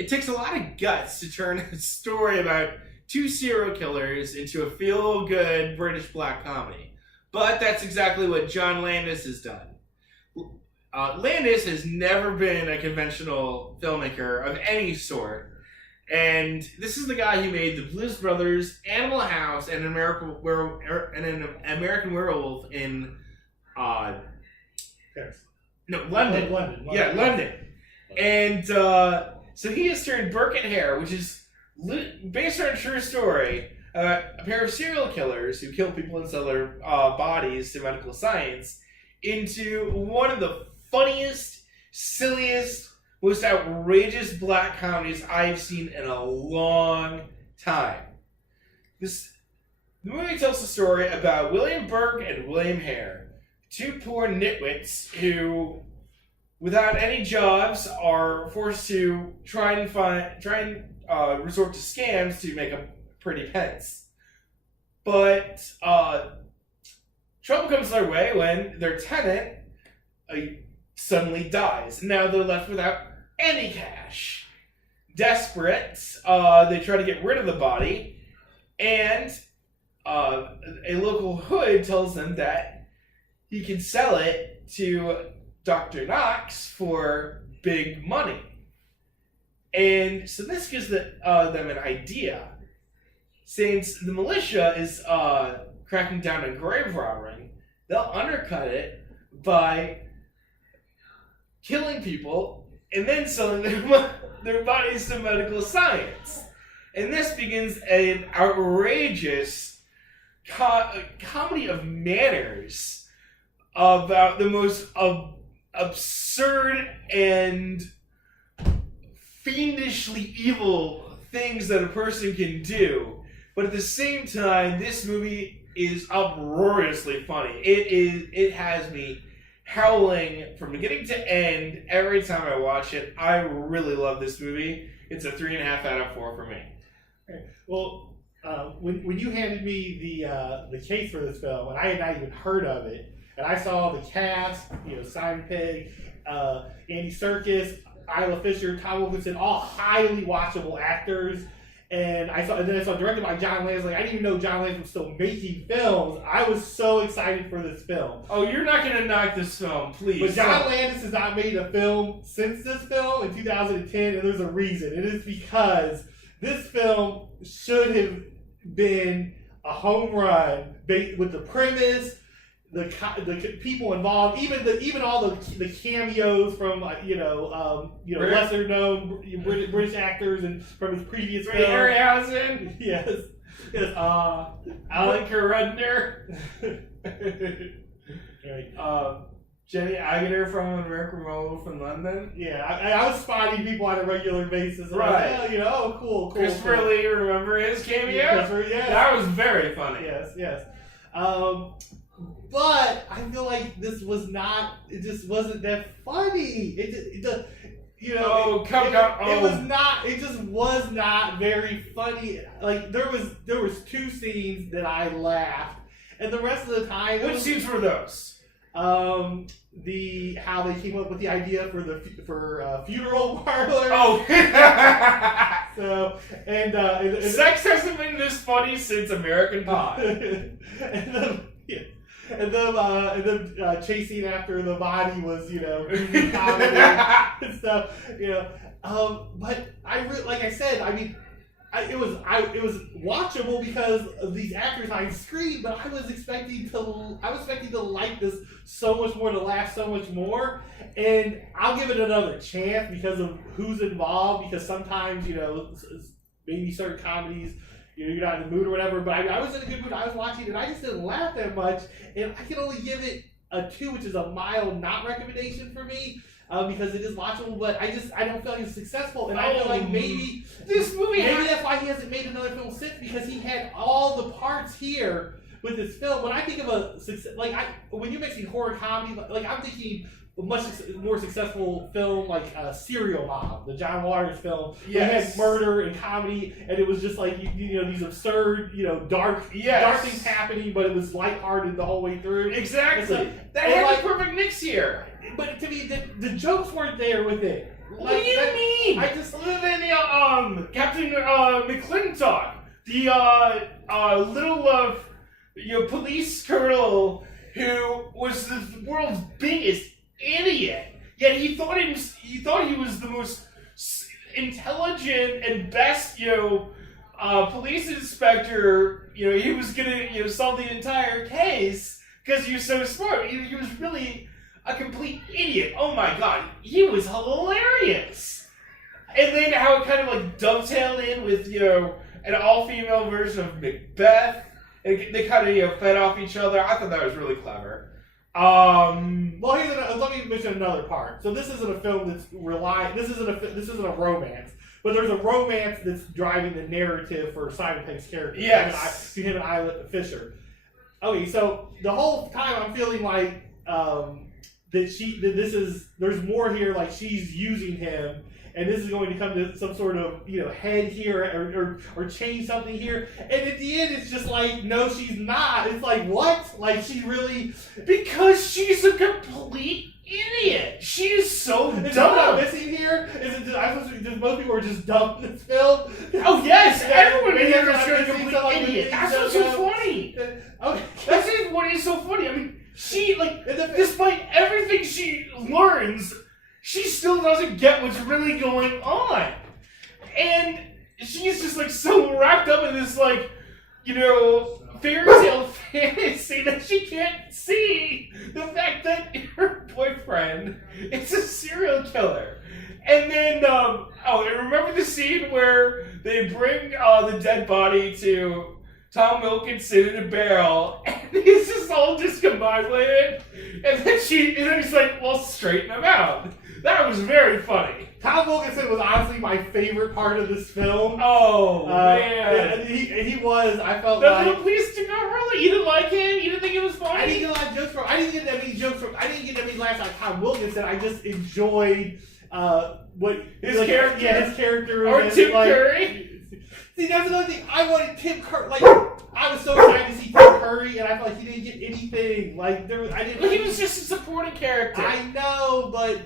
it takes a lot of guts to turn a story about two serial killers into a feel-good British black comedy. But that's exactly what John Landis has done. Landis has never been a conventional filmmaker of any sort. And this is the guy who made The Blues Brothers, Animal House, and an American Werewolf in Paris. No, London. London. And so he has turned Burke and Hare, which is based on a true story, a pair of serial killers who kill people and sell their bodies to medical science, into one of the funniest, silliest, most outrageous black comedies I've seen in a long time. The movie tells the story about William Burke and William Hare, two poor nitwits who, without any jobs, are forced to try and resort to scams to make a pretty pence. But trouble comes their way when their tenant suddenly dies. Now they're left without any cash. Desperate, they try to get rid of the body, and a local hood tells them that he can sell it to Dr. Knox for big money. And so this gives them an idea. Since the militia is cracking down on grave robbing, they'll undercut it by killing people and then selling their bodies to medical science. And this begins an outrageous comedy of manners about the most absurd and fiendishly evil things that a person can do. But at the same time, this movie is uproariously funny. It has me howling from beginning to end every time I watch it. I really love this movie. It's a 3.5 out of 4 for me. Okay. Well, when you handed me the case for this film, and I had not even heard of it, and I saw the cast, Simon Pegg, Andy Serkis, Isla Fisher, Tom Wilkinson, all highly watchable actors. And then I saw directed by John Landis. I didn't even know John Landis was still making films. I was so excited for this film. Oh, you're not going to knock this film, please. But John Landis has not made a film since this film in 2010, and there's a reason. It is because this film should have been a home run with the premise, the people involved, even all the cameos from lesser known British actors and from his previous films. Harryhausen. Yes. Alan Carruthers. Right. Jenny Agutter from American Werewolf in London. Yeah, I was spotting people on a regular basis. Right. Cool. Christopher Lee, remember his cameo? Yes. That was very funny. Yes. But I feel like this was not. It just wasn't that funny. It was not. It just was not very funny. Like there was 2 scenes that I laughed, and the rest of the time. Which scenes were those? How they came up with the idea for funeral parlor. Oh. and sex hasn't been this funny since American Pie. and then chasing after the body was comedy and stuff. But like I said, I mean. It was watchable because of these actors on screen, but I was expecting to like this so much more, to laugh so much more, and I'll give it another chance because of who's involved. Because sometimes maybe certain comedies you're not in the mood or whatever. But I was in a good mood. I was watching it, and I just didn't laugh that much, and I can only give it a 2, which is a mild not recommendation for me. Because it is watchable, but I don't feel like it's successful, and I feel like maybe that's why he hasn't made another film since, because he had all the parts here with this film, when I think of a success, when you're mixing horror comedy, like I'm thinking a much more successful film like Serial Mom, the John Waters film. Yes. It had murder and comedy, and it was just like you know these absurd, dark things happening, but it was lighthearted the whole way through. Exactly. That had the perfect mix here. But to me, the jokes weren't there with it. What do you mean? I just live in the Captain McClintock, the little police colonel who was the world's biggest idiot. Yet he thought he was the most intelligent and best police inspector. He was gonna solve the entire case because he was so smart. He was really a complete idiot. Oh my god, he was hilarious. And then how it kind of like dovetailed in with an all-female version of Macbeth, and they kind of fed off each other. I thought that was really clever. Well, let me mention another part. So this isn't a film that's This isn't a romance, but there's a romance that's driving the narrative for Simon Pegg's character. Yes, him and Isla Fisher. Okay, so the whole time I'm feeling like there's more here. Like she's using him, and this is going to come to some sort of head here or change something here. And at the end, it's just like, no, she's not. It's like, what? Like she really, because she's a complete idiot. She is so dumb. What I'm missing here is just most people are just dumb in this film. Oh yes, everyone here is a complete idiot. That's what's so funny. Okay, that's what is so funny. I mean, she despite everything she learns, she still doesn't get what's really going on. And she's just so wrapped up in this fairy tale fantasy that she can't see the fact that her boyfriend is a serial killer. And then, and remember the scene where they bring the dead body to Tom Wilkinson in a barrel, and he's just all discombobulated, and then he's like, well, straighten him out. That was very funny. Tom Wilkinson was honestly my favorite part of this film. Oh, man. He was, I felt like... The police did not really. You didn't like him? You didn't think it was funny? I didn't get a lot of jokes from... I didn't get any laughs out of Tom Wilkinson. I just enjoyed what... His character? Yeah, his character. Or Tim Curry? See, that's another thing. I wanted Tim Curry. I was so excited to see Tim Curry, and I felt like he didn't get anything. He was just a supporting character. I know, but...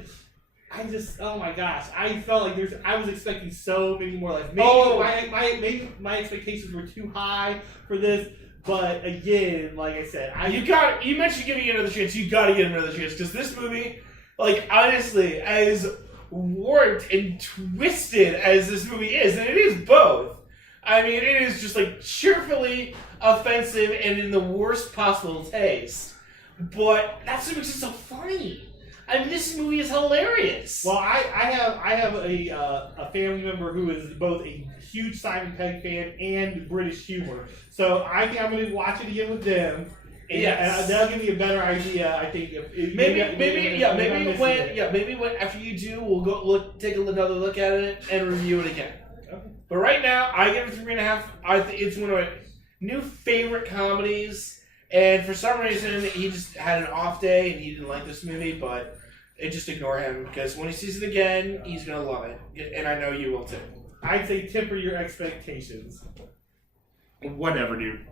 oh my gosh, I felt like I was expecting so many more. Maybe my expectations were too high for this, but again, like I said, you mentioned giving it another chance. You got to give it another chance because this movie, honestly, as warped and twisted as this movie is, and it is both. I mean, it is just cheerfully offensive and in the worst possible taste, but that's what makes it so funny. I mean, this movie is hilarious. Well, I have a family member who is both a huge Simon Pegg fan and British humor. So I think I'm going to watch it again with them. And that'll give me a better idea. I think maybe after you do, we'll go take another look at it and review it again. Okay. But right now, I give it 3.5. I think it's one of my new favorite comedies. And for some reason, he just had an off day and he didn't like this movie, but just ignore him because when he sees it again, he's going to love it. And I know you will too. I'd say temper your expectations. Whatever, dude.